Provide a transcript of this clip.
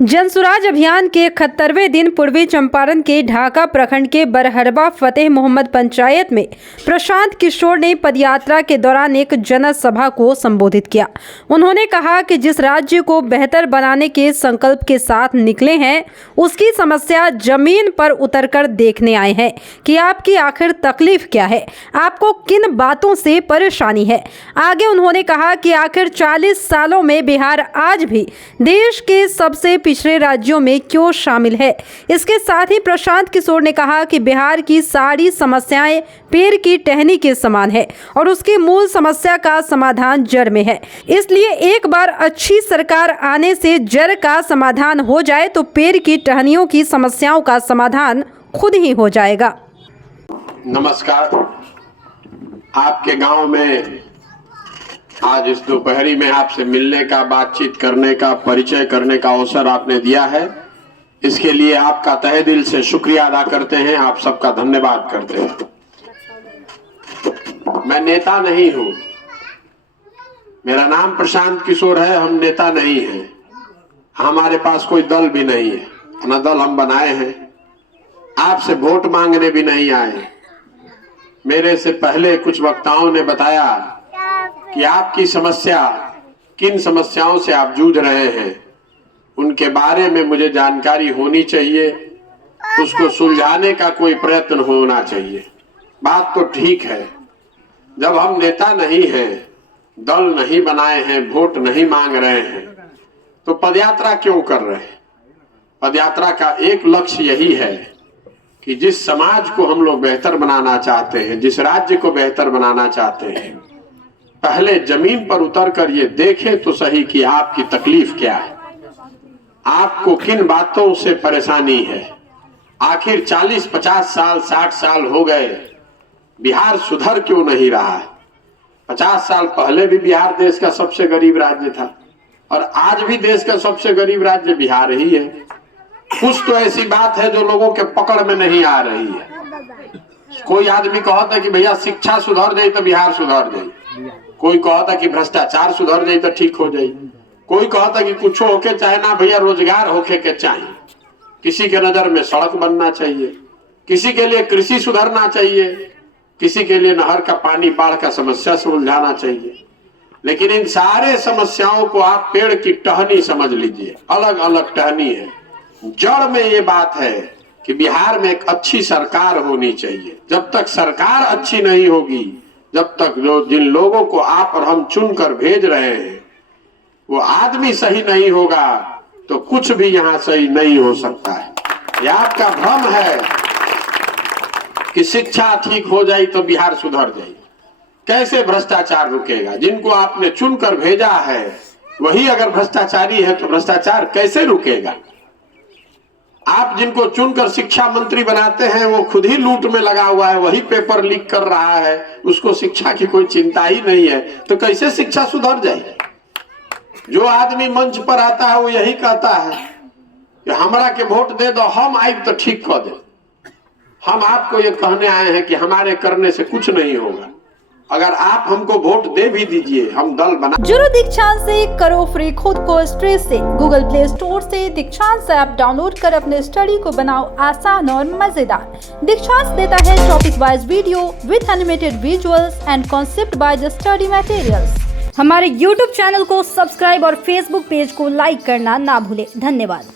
जनसुराज अभियान के 71वें दिन पूर्वी चंपारण के ढाका प्रखंड के बरहरबा फतेह मोहम्मद पंचायत में प्रशांत किशोर ने पदयात्रा के दौरान एक जनसभा को संबोधित किया। उन्होंने कहा कि जिस राज्य को बेहतर बनाने के संकल्प के साथ निकले हैं, उसकी समस्या जमीन पर उतरकर देखने आए हैं कि आपकी आखिर तकलीफ क्या है, आपको किन बातों से परेशानी है। आगे उन्होंने कहा कि आखिर 40 सालों में बिहार आज भी देश के सबसे पिछड़े राज्यों में क्यों शामिल है। इसके साथ ही प्रशांत किशोर ने कहा कि बिहार की सारी समस्याएं पेड़ की टहनी के समान है और उसकी मूल समस्या का समाधान जड़ में है। इसलिए एक बार अच्छी सरकार आने से जड़ का समाधान हो जाए तो पेड़ की टहनियों की समस्याओं का समाधान खुद ही हो जाएगा। नमस्कार। आपके गांव में आज इस दोपहरी में आपसे मिलने का, बातचीत करने का, परिचय करने का अवसर आपने दिया है, इसके लिए आपका तहे दिल से शुक्रिया अदा करते हैं, आप सबका धन्यवाद करते हैं। मैं नेता नहीं हूं, मेरा नाम प्रशांत किशोर है, हम नेता नहीं हैं, हमारे पास कोई दल भी नहीं है, ना दल हम बनाए हैं, आपसे वोट मांगने भी नहीं आए। मेरे से पहले कुछ वक्ताओं ने बताया कि आपकी समस्या, किन समस्याओं से आप जूझ रहे हैं, उनके बारे में मुझे जानकारी होनी चाहिए, उसको सुलझाने का कोई प्रयत्न होना चाहिए। बात तो ठीक है, जब हम नेता नहीं हैं, दल नहीं बनाए हैं, वोट नहीं मांग रहे हैं, तो पदयात्रा क्यों कर रहे हैं। पदयात्रा का एक लक्ष्य यही है कि जिस समाज को हम लोग बेहतर बनाना चाहते हैं, जिस राज्य को बेहतर बनाना चाहते हैं, पहले जमीन पर उतरकर ये देखें तो सही कि आपकी तकलीफ क्या है, आपको किन बातों से परेशानी है। आखिर 40, 50 साल, 60 साल हो गए, बिहार सुधर क्यों नहीं रहा है। 50 साल पहले भी बिहार देश का सबसे गरीब राज्य था और आज भी देश का सबसे गरीब राज्य बिहार ही है। कुछ तो ऐसी बात है जो लोगों के पकड़ में नहीं आ रही है। कोई आदमी कहता है कि भैया शिक्षा सुधर जाए तो बिहार सुधर जाए, कोई कहता कि भ्रष्टाचार सुधर जाए तो ठीक हो जाए, कोई कहता कि कुछ होके चाहे ना भैया रोजगार होके के चाहिए, किसी के नजर में सड़क बनना चाहिए, किसी के लिए कृषि सुधरना चाहिए, किसी के लिए नहर का पानी, बाढ़ का समस्या सुलझाना चाहिए। लेकिन इन सारे समस्याओं को आप पेड़ की टहनी समझ लीजिए, अलग अलग टहनी है। जड़ में ये बात है कि बिहार में एक अच्छी सरकार होनी चाहिए। जब तक सरकार अच्छी नहीं होगी, जब तक जो जिन लोगों को आप और हम चुनकर भेज रहे हैं वो आदमी सही नहीं होगा तो कुछ भी यहाँ सही नहीं हो सकता है। यह आपका भ्रम है कि शिक्षा ठीक हो जाए तो बिहार सुधर जाए। कैसे भ्रष्टाचार रुकेगा? जिनको आपने चुनकर भेजा है वही अगर भ्रष्टाचारी है तो भ्रष्टाचार कैसे रुकेगा? आप जिनको चुनकर शिक्षा मंत्री बनाते हैं वो खुद ही लूट में लगा हुआ है, वही पेपर लीक कर रहा है, उसको शिक्षा की कोई चिंता ही नहीं है, तो कैसे शिक्षा सुधर जाएगी? जो आदमी मंच पर आता है वो यही कहता है कि हमरा के वोट दे दो, हम आए तो ठीक कर दे। हम आपको ये कहने आए हैं कि हमारे करने से कुछ नहीं होगा। अगर आप हमको वोट दे भी दीजिए, हम दल बना। जुड़ो दीक्षांत से, करो फ्री खुद को स्ट्रेस से। गूगल प्ले स्टोर से दीक्षांत ऐप डाउनलोड कर अपने स्टडी को बनाओ आसान और मजेदार। दीक्षांत देता है topic wise video with animated visuals and concept wise study materials. हमारे YouTube चैनल को सब्सक्राइब और Facebook पेज को लाइक करना ना भूले। धन्यवाद।